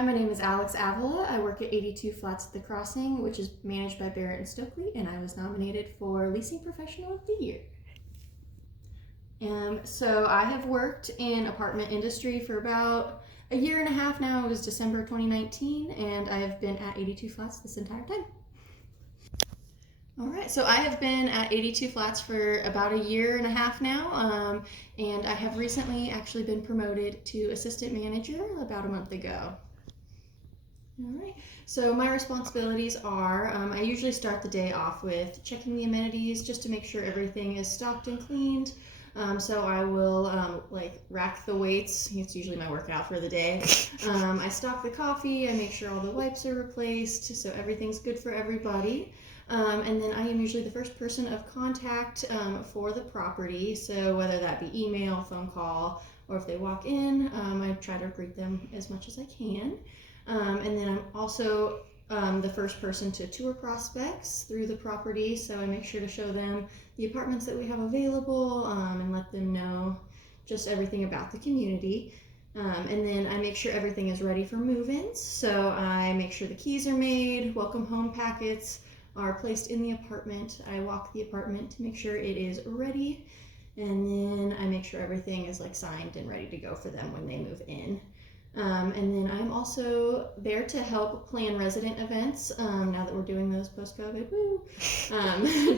Hi, my name is Alex Avila. I work at 82 Flats at the Crossing, which is managed by Barrett and Stokely, and I was nominated for Leasing Professional of the Year. So I have worked in apartment industry for about a year and a half now. It was December 2019, and I have been at 82 Flats this entire time. All right, so I have been at 82 Flats for about a year and a half now, and I have recently actually been promoted to assistant manager about a month ago. All right, so my responsibilities are I usually start the day off with checking the amenities just to make sure everything is stocked and cleaned. So I will rack the weights. It's usually my workout for the day. I stock the coffee. I make sure all the wipes are replaced so everything's good for everybody. And then I am usually the first person of contact for the property. So whether that be email, phone call, or if they walk in, I try to greet them as much as I can. And then I'm also the first person to tour prospects through the property, so I make sure to show them the apartments that we have available and let them know just everything about the community. And then I make sure everything is ready for move-ins, so I make sure the keys are made, welcome home packets are placed in the apartment. I walk the apartment to make sure it is ready, and then I make sure everything is signed and ready to go for them when they move in. And then I'm also there to help plan resident events. Now that we're doing those post-COVID, woo!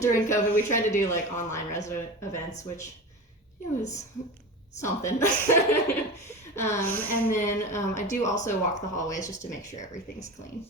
During COVID, we tried to do online resident events, which it was something. And then I do also walk the hallways just to make sure everything's clean.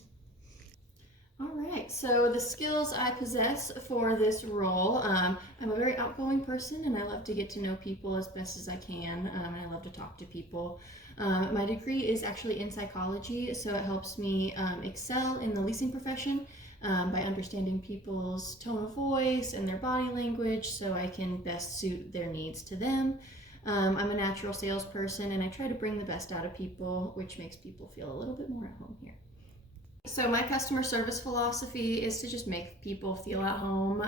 All right, so the skills I possess for this role, I'm a very outgoing person and I love to get to know people as best as I can, and I love to talk to people. My degree is actually in psychology, so it helps me excel in the leasing profession by understanding people's tone of voice and their body language so I can best suit their needs to them. I'm a natural salesperson and I try to bring the best out of people, which makes people feel a little bit more at home here. So my customer service philosophy is to just make people feel at home.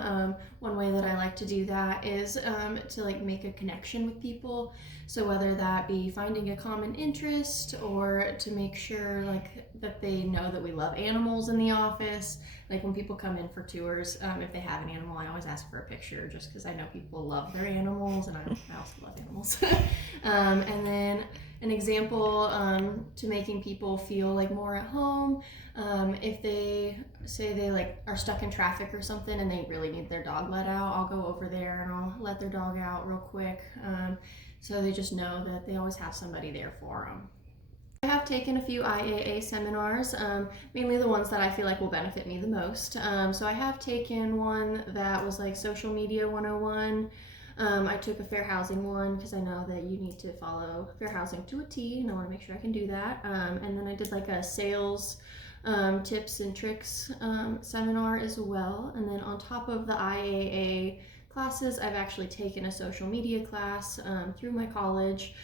One way that I like to do that is to make a connection with people. So whether that be finding a common interest or to make sure that they know that we love animals in the office. Like when people come in for tours, if they have an animal, I always ask for a picture just because I know people love their animals and I also love animals. And then an example to making people feel more at home. If they say they are stuck in traffic or something and they really need their dog let out, I'll go over there and I'll let their dog out real quick, so they just know that they always have somebody there for them. I have taken a few IAA seminars, mainly the ones that I feel will benefit me the most. So I have taken one that was Social Media 101. I took a fair housing one because I know that you need to follow fair housing to a T, and I want to make sure I can do that. And then I did a sales tips and tricks seminar as well. And then on top of the IAA classes, I've actually taken a social media class through my college,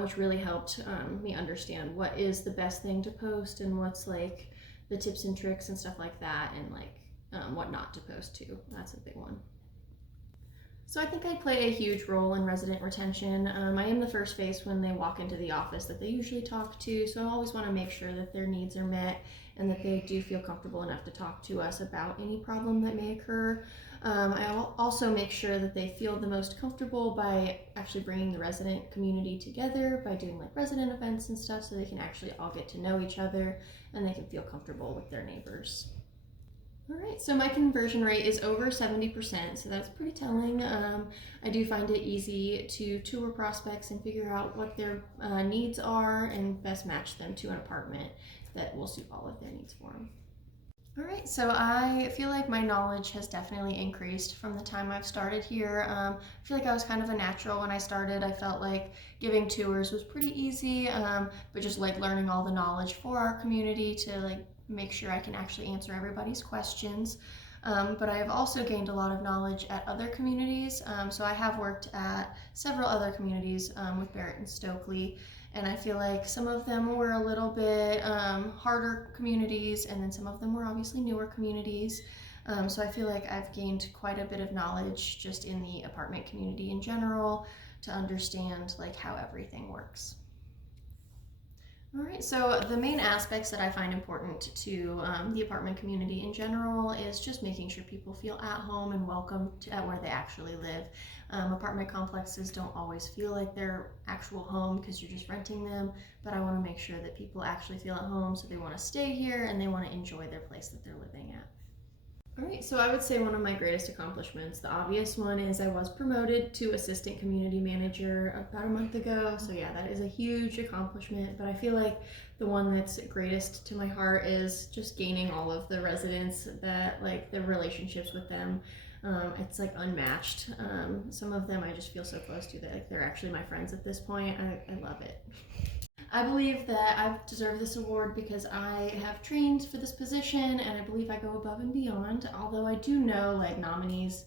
which really helped me understand what is the best thing to post and what's the tips and tricks and stuff like that, and what not to post to. That's a big one. So I think I play a huge role in resident retention. I am the first face when they walk into the office that they usually talk to, so I always want to make sure that their needs are met and that they do feel comfortable enough to talk to us about any problem that may occur. I will also make sure that they feel the most comfortable by actually bringing the resident community together by doing resident events and stuff so they can actually all get to know each other and they can feel comfortable with their neighbors. All right, so my conversion rate is over 70%, so that's pretty telling. I do find it easy to tour prospects and figure out what their needs are and best match them to an apartment that will suit all of their needs for them. All right, so I feel like my knowledge has definitely increased from the time I've started here. I feel like I was kind of a natural when I started. I felt like giving tours was pretty easy, but just learning all the knowledge for our community to make sure I can actually answer everybody's questions. But I have also gained a lot of knowledge at other communities. So I have worked at several other communities with Barrett and Stokely, and I feel like some of them were a little bit harder communities, and then some of them were obviously newer communities. So I feel like I've gained quite a bit of knowledge just in the apartment community in general to understand how everything works. All right, so the main aspects that I find important to the apartment community in general is just making sure people feel at home and welcome at where they actually live. Apartment complexes don't always feel like their actual home because you're just renting them, but I want to make sure that people actually feel at home, so they want to stay here and they want to enjoy their place that they're living at. All right, so I would say one of my greatest accomplishments, the obvious one, is I was promoted to assistant community manager about a month ago. So, yeah, that is a huge accomplishment. But I feel like the one that's greatest to my heart is just gaining all of the residents that, like, the relationships with them. It's like unmatched. Some of them I just feel so close to that, like, they're actually my friends at this point. I love it. I believe that I've deserved this award because I have trained for this position and I believe I go above and beyond. Although I do know like nominees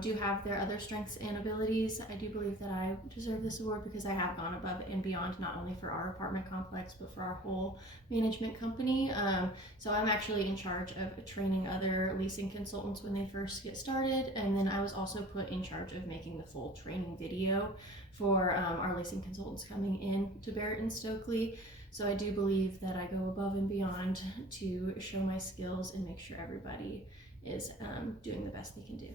do have their other strengths and abilities, I do believe that I deserve this award because I have gone above and beyond not only for our apartment complex but for our whole management company. So I'm actually in charge of training other leasing consultants when they first get started, and then I was also put in charge of making the full training video for our leasing consultants coming in to Barrett and Stokely. So I do believe that I go above and beyond to show my skills and make sure everybody is doing the best they can do.